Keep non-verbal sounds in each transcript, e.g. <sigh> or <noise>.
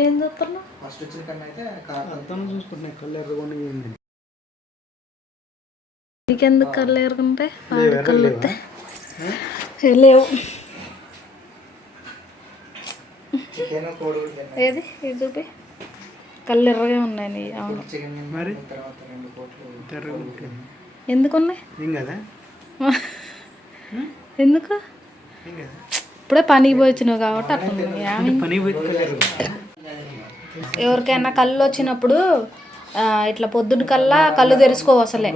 ఏం చూస్తున్నావు ఫస్ట్ వచ్చిన కన్నా అయితే అర్థం చూసుకుంటున్నా కళ్ళు ఎర్రగొండ ఏంది? నీకెందుకు కళ్ళు ఎరుగుంటే వాడి కళ్ళు లేవు. ఏది? ఇది చూపి. కళ్ళు ఎర్రగా ఉన్నాయి నీ అవును. మరి? తర్వాత రెండు కోట్లు ఎర్రగొండ ఎందుకు ఉన్నాయి కదా? ఎందుకు? ఇప్పుడే పనికి పోయి వచ్చినావు కాబట్టి అట్లా ఉంది. ఆమె పని పోయి. ఎవరికైనా కళ్ళు వచ్చినప్పుడు ఇట్లా పొద్దున్న కల్లా కళ్ళు తెరుచుకో అసలే.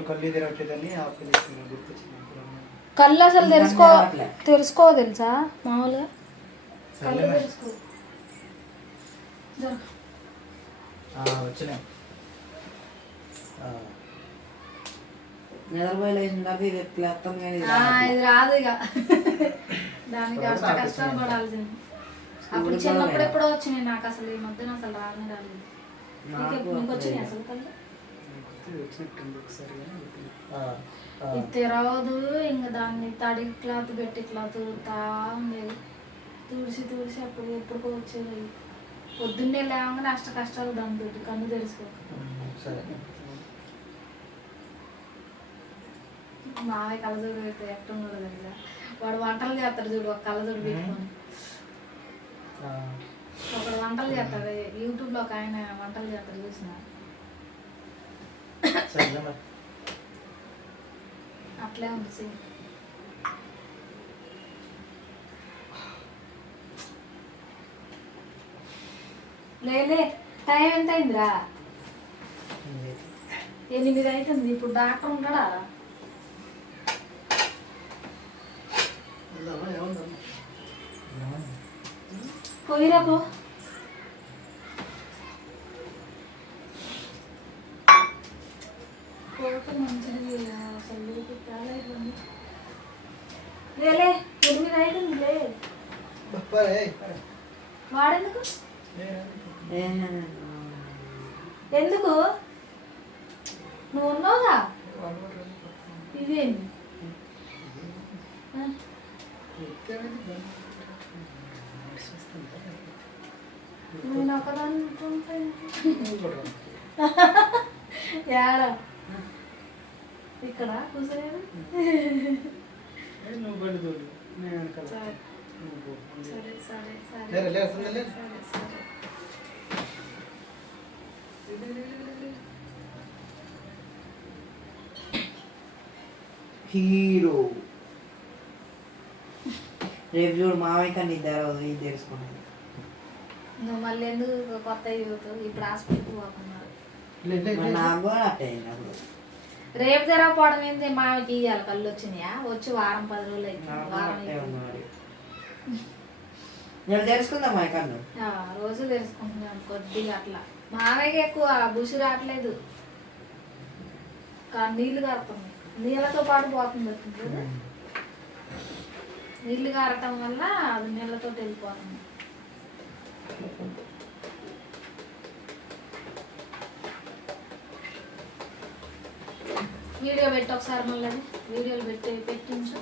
కళ్ళు అసలు తెరుచుకో తెరుచుకో తెలుసా? మామూలుగా? కళ్ళు తెరుచుకో. ఇది రాదు. ఇది రాదు ఇక. దానికి కష్ట కష్టాలు పడాల్సింది. అప్పుడు చిన్నప్పుడు ఎప్పుడో వచ్చినాయి నాకు అసలు ఈ మధ్యన అసలు రానే రాలేదు. నీకు నీకు వచ్చినాయి అసలు కళ్ళు. ఇది తెరవదు ఇంకా దాన్ని తడి క్లాత్ పెట్టి ఇట్లా తుడుతా ఉండేది. తుడిచి తుడిచి అప్పుడు ఎప్పుడుకో వచ్చేది. పొద్దున్నే లేవగానే అష్ట కష్టాలు దాని తోటి కన్ను సరే. మావే కళ్ళజోడు పెడితే ఎక్కడ ఉండదు కదా వాడు వంటలు చేస్తాడు చూడు ఒక కళ్ళజోడు పెట్టుకొని. ఒకడు వంటలు చేస్తాడు. యూట్యూబ్లో ఒక ఆయన వంటలు చేస్తాడు చూసిన. అట్లే ఉంది సేమ్. లేలే టైం ఎంత అయిందిరా ఎనిమిది అవుతుంది ఇప్పుడు డాక్టర్ ఉంటాడా వెళ్దామా? ఏముందమ్మా? పోయిరా పో పోతే మంచిది అసలు లేపు చాలా ఇబ్బంది లేలే ఎనిమిది అవుతుంది లే పరే, పరే. వాడెందుకు? ఏ, ఎందుకు? నువ్వు ఉన్నావుగా? ఇదేంటి ఆ, నేను ఏడా <laughs> ఇక్కడ కూర్చోలేదు? ఏ, నువ్వు బండి తోలు నేను వెనకాల. సరే. నువ్వు పో. సరే సరే సరే. లేరు, లేరు, అసలు లేరు. సరే సరే. హీరో. రేపు చూడు మామయ్య కానీ ఇద్దరు ఇది తెలుసుకున్నాను నువ్వు మళ్ళీ ఎందుకు కొత్త ఇప్పుడు హాస్పిటల్కి పోతున్నారు. నాకు అట్టే రేపు జరగపోవడం ఏంది? మామికి ఇవ్వాలి కళ్ళు వచ్చినాయా? వచ్చి వారం పది రోజులు కూడా వారం నేను తెలుసుకుందాం మా కన్ను ఆ, రోజు తెలుసుకుంటున్నాను కొద్దిగా అట్లా. మామయ్యకి ఎక్కువ బుషి రావట్లేదు. కా- నీళ్ళు కారుతుంది. నీళ్ళతో పాటు పోతుంది కదా. నీళ్ళు కారటం వల్ల అది నీళ్ళతో వెళ్ళిపోతుంది. వీడియో పెట్టి ఒకసారి మళ్ళీ. వీడియోలు పెట్టి పెట్టించు.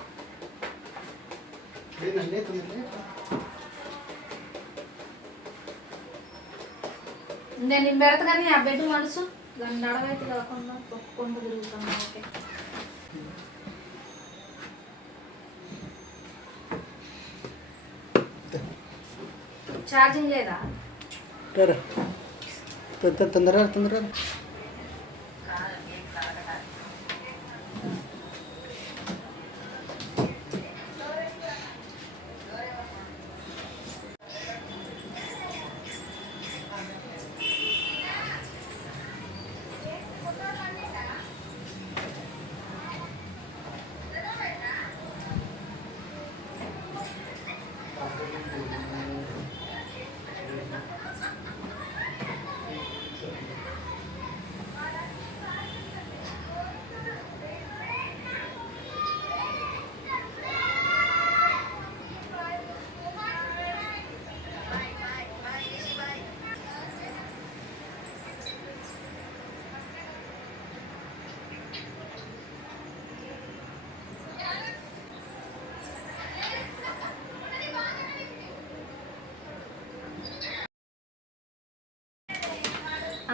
నేను పెడతా కానీ ఆ బెడ్ మనసు దాన్ని నడవైతే కాకుండా తొక్కుంటూ తిరుగుతాను ఓకే ఛార్జింగ్ లేదా రా. తొందర తొందరగా తొందరగా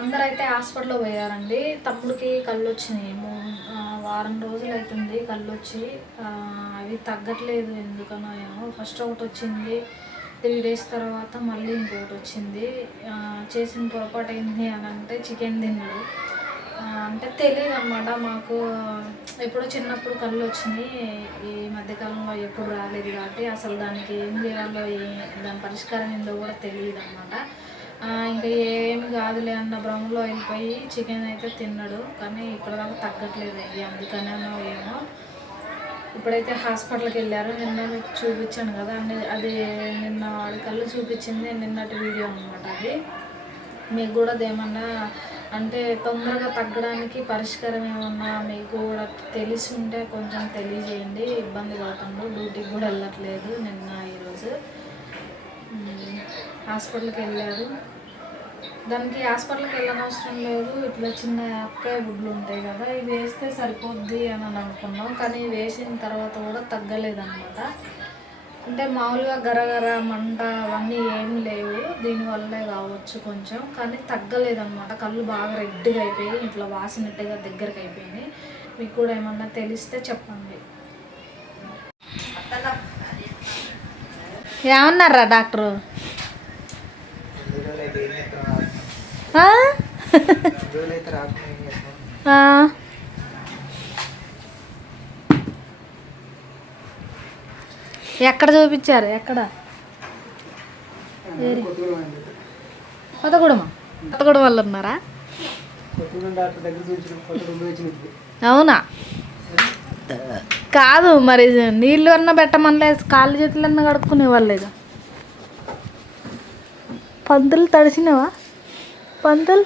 అందరైతే అయితే హాస్పిటల్లో పోయారండి. తమ్ముడికి కళ్ళు వచ్చినాయి మూ- వారం రోజులు అవుతుంది కళ్ళు వచ్చి అవి తగ్గట్లేదు ఎందుకనో ఏమో. ఫస్ట్ ఒకటి వచ్చింది. త్రీ డేస్ తర్వాత మళ్ళీ ఇంకొకటి వచ్చింది. చేసిన పొరపాటు ఏంది అని అంటే చికెన్ తిన్నాడు. అంటే తెలియదు అనమాట మాకు ఎప్పుడో చిన్నప్పుడు కళ్ళు వచ్చినాయి ఈ మధ్యకాలంలో ఎప్పుడు రాలేదు కాబట్టి అసలు దానికి ఏం చేయాలో ఏ- దాని పరిష్కారం ఏందో కూడా తెలియదు అనమాట ఇంకా ఏమి కాదులే అన్న భ్రమలో వెళ్ళిపోయి చికెన్ అయితే తిన్నాడు. కానీ ఇప్పటిదాకా తగ్గట్లేదు. అందుకనేమో ఏమో. ఇప్పుడైతే హాస్పిటల్కి వెళ్ళారు. నిన్న మీకు చూపించాను కదా. అన్ని అది నిన్న వాడి కళ్ళు చూపించింది నిన్నటి వీడియో అనమాట అది. మీకు కూడా అదేమన్నా అంటే తొందరగా తగ్గడానికి పరిష్కారం ఏమన్నా మీకు కూడా తెలిసి ఉంటే కొంచెం తెలియజేయండి. ఇబ్బంది పడుతుండ్రు డ్యూటీకి కూడా వెళ్ళట్లేదు నిన్న ఈరోజు. హాస్పిటల్కి వెళ్ళారు. దానికి హాస్పిటల్కి వెళ్ళనవసరం లేదు. ఇట్లా చిన్న అక్కయ్య గుడ్లు ఉంటాయి కదా ఇవి వేస్తే సరిపోద్ది అని అనుకున్నాం. కానీ వేసిన తర్వాత కూడా తగ్గలేదన్నమాట. అంటే మామూలుగా గరగర మంట అవన్నీ ఏం లేవు. దీనివల్లే కావచ్చు కొంచెం. కానీ తగ్గలేదన్నమాట. కళ్ళు బాగా రెడ్గా అయిపోయి ఇట్లా వాసినట్టుగా దగ్గరకు అయిపోయినాయి. మీకు కూడా ఏమన్నా తెలిస్తే చెప్పండి. ఏమన్నారా డాక్టరు? ఎక్కడ చూపించారు? ఎక్కడ? కొత్తగూడెం. కొత్తగూడెం వాళ్ళు ఉన్నారా? అవునా? కాదు మరి నీళ్ళు అన్న పెట్టమనలేదు కాళ్ళు చేతులు అన్న కడుక్కునే వాళ్ళేదా పంతులు తడిసినవా? పంతులు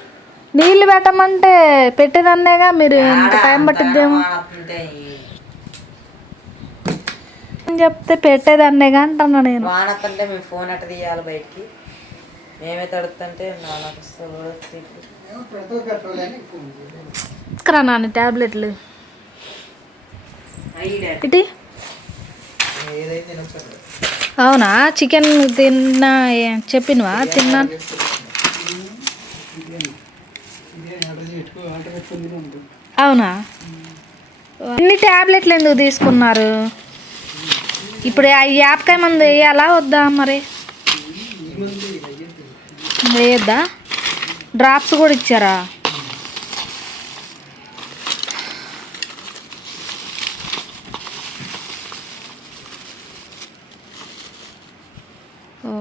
నీళ్ళు పెట్టమంటే పెట్టేదన్నేగా మీరు ఇంత టైం పట్టిద్దేమో. అని చెప్తే పెట్టేదన్నేగా అంటున్నా నేను. వానకంటే మేము ఫోన్ అట్ట తీయాలి బయటికి? మేమే తడుతుంటే నాకు కూడా. తీసుకురా నాన్న ట్యాబ్లెట్లు. ఇటీ? అవునా? చికెన్ తిన్నా చెప్పినవా? తిన్నా? అవునా? ఎన్ని ట్యాబ్లెట్లు ఎందుకు తీసుకున్నారు? ఇప్పుడు ఆ యాప్కాయ మందు వేయాలా వద్దా మరి? వేయద్దా? డ్రాప్స్ కూడా ఇచ్చారా?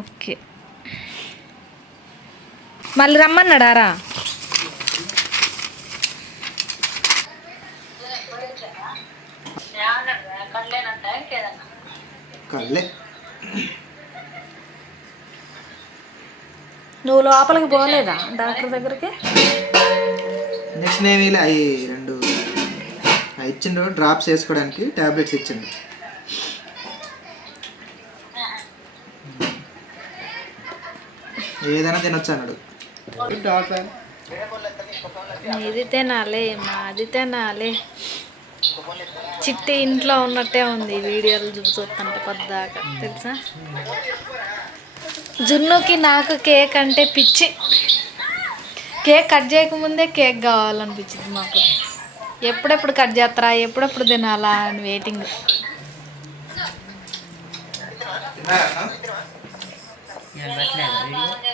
ఓకే. మళ్ళీ రమ్మన్నాడారా కళ్ళే. నువ్వు లోపలికి పోలేదా? డాక్టర్ దగ్గరికి? నెక్స్ట్ ఏమి ఇలా అవి రెండు ఇచ్చిండు డ్రాప్స్ వేసుకోవడానికి టాబ్లెట్స్ ఇచ్చిండు ఏదైనా తినొచ్చు అన్నాడు. ఇది తినాలే మాది తినాలే. చిట్టి ఇంట్లో ఉన్నట్టే ఉంది వీడియోలు చూస్తుంటే పద్దాక తెలుసా? జున్నుకి నాకు కేక్ అంటే పిచ్చి. కేక్ కట్ చేయకముందే కేక్ కావాలనిపించింది మాకు. ఎప్పుడెప్పుడు కట్ చేస్తారా ఎప్పుడెప్పుడు తినాలా అని వెయిటింగ్ నేను